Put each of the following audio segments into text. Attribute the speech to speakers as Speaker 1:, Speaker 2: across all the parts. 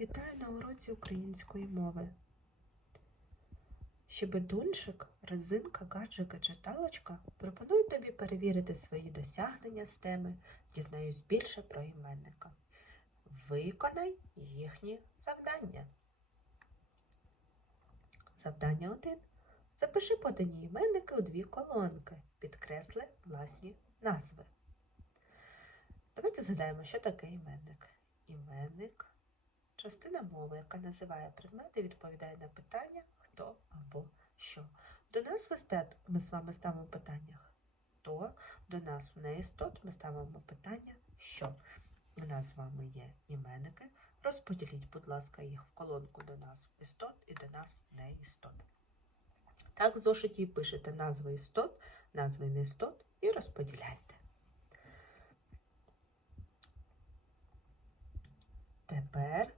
Speaker 1: Вітаю на уроці української мови. Щебетунчик, резинка, гаджик і читалочка пропонують тобі перевірити свої досягнення з теми Дізнаюсь більше про іменника. Виконай їхні завдання. Завдання 1. Запиши подані іменники у дві колонки. Підкресли власні назви. Давайте згадаємо, що таке іменник. Іменник частина мови, яка називає предмети, відповідає на питання хто або що. До назви стат ми з вами ставимо питання хто, до нас не істот ми ставимо питання що. У нас з вами є іменники. Розподіліть, будь ласка, їх в колонку до нас істот і до нас не істот. Так, в зошиті пишете назви істот, назви не істот і розподіляйте. Тепер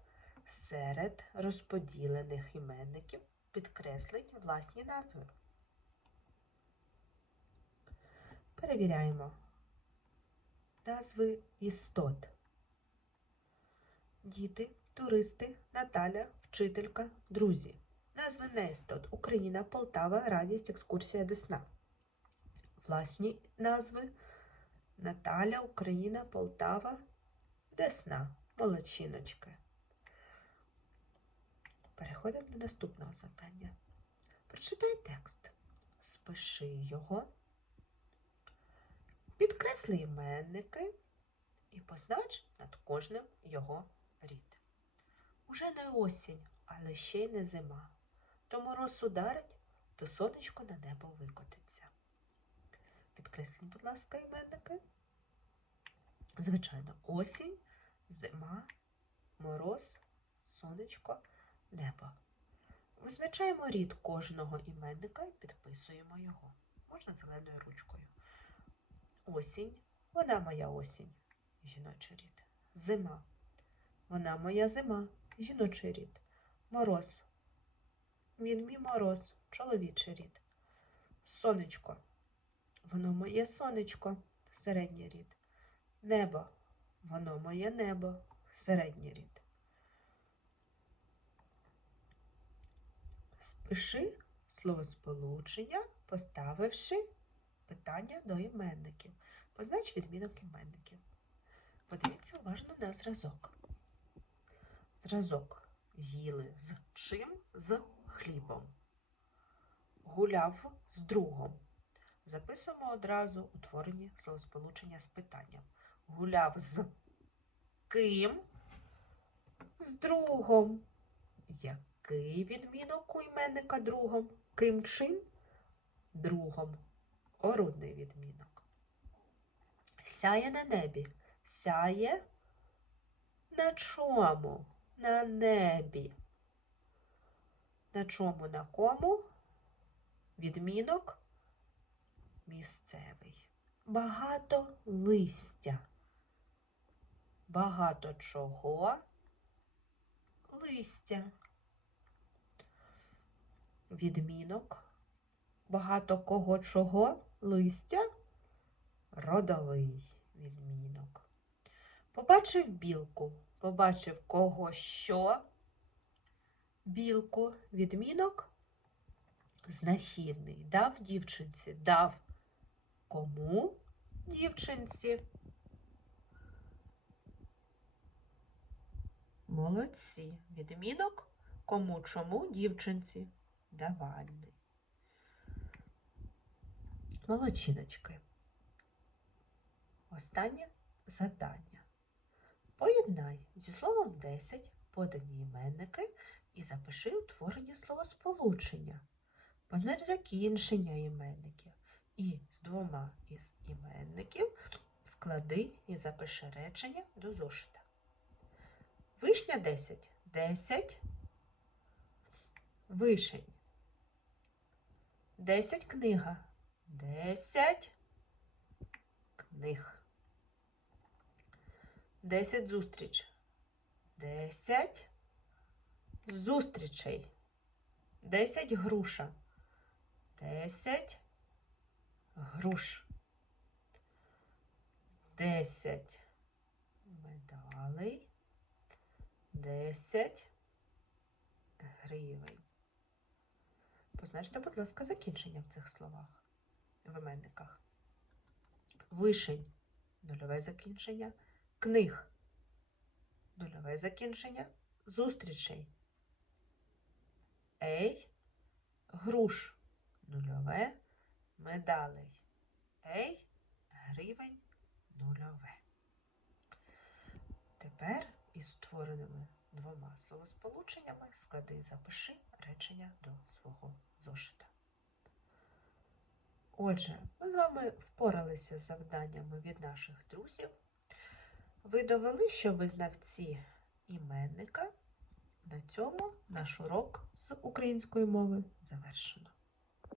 Speaker 1: серед розподілених іменників підкреслить власні назви. Перевіряємо назви істот. Діти, туристи, Наталя, вчителька, друзі. Назви неістот Україна, Полтава, Радість, екскурсія Десна. Власні назви Наталя, Україна, Полтава, Десна. Молодчиночки. Переходимо до наступного завдання. Прочитай текст. Спиши його. Підкресли іменники і познач над кожним його рід. Уже не осінь, але ще й не зима. То мороз ударить, то сонечко на небо викотиться. Підкресліть, будь ласка, іменники. Звичайно, осінь, зима, мороз, сонечко, небо. Визначаємо рід кожного іменника і підписуємо його. Можна зеленою ручкою. Осінь, вона моя осінь, жіночий рід. Зима, вона моя зима, жіночий рід. Мороз, він мій мороз, чоловічий рід. Сонечко, воно моє сонечко, середній рід. Небо, воно моє небо, середній рід. Спиши словосполучення, поставивши питання до іменників. Познач відмінок іменників. Подивіться уважно на зразок. Зразок їли з чим? З хлібом. Гуляв з другом. Записуємо одразу утворені словосполучення з питанням. Гуляв з ким? З другом. Який відмінок у іменника другом? Ким чим? Другом. Орудний відмінок. Сяє на небі. Сяє на чому? На небі. На чому? На кому? Відмінок місцевий. Багато листя. Багато чого? Листя. Відмінок. Багато кого чого? Листя. Родовий відмінок. Побачив білку. Побачив кого що? Білку. Відмінок. Знахідний. Дав дівчинці. Дав кому? Дівчинці. Молодці. Відмінок кому чому дівчинці. Давальний. Молодчиночки. Останнє завдання. Поєднай зі словом 10 подані іменники і запиши утворені словосполучення. Познач закінчення іменників. І з двома із іменників склади і запиши речення до зошита. Вишня 10. 10 вишень. 10 книга. 10 книг. 10 зустріч. 10 зустрічей. 10 груша. 10 груш. 10 медалей. 10 гривень. Позначте, будь ласка, закінчення в цих словах, в іменниках. Вишень нульове закінчення, книг нульове закінчення, зустрічей. Ей, груш нульове, медалей. Ей, гривень нульове. Тепер із створеними двома словосполученнями склади і запиши речення до свого зошита. Отже, ми з вами впоралися з завданнями від наших друзів. Ви довели, що ви знавці іменника. На цьому наш урок з української мови завершено.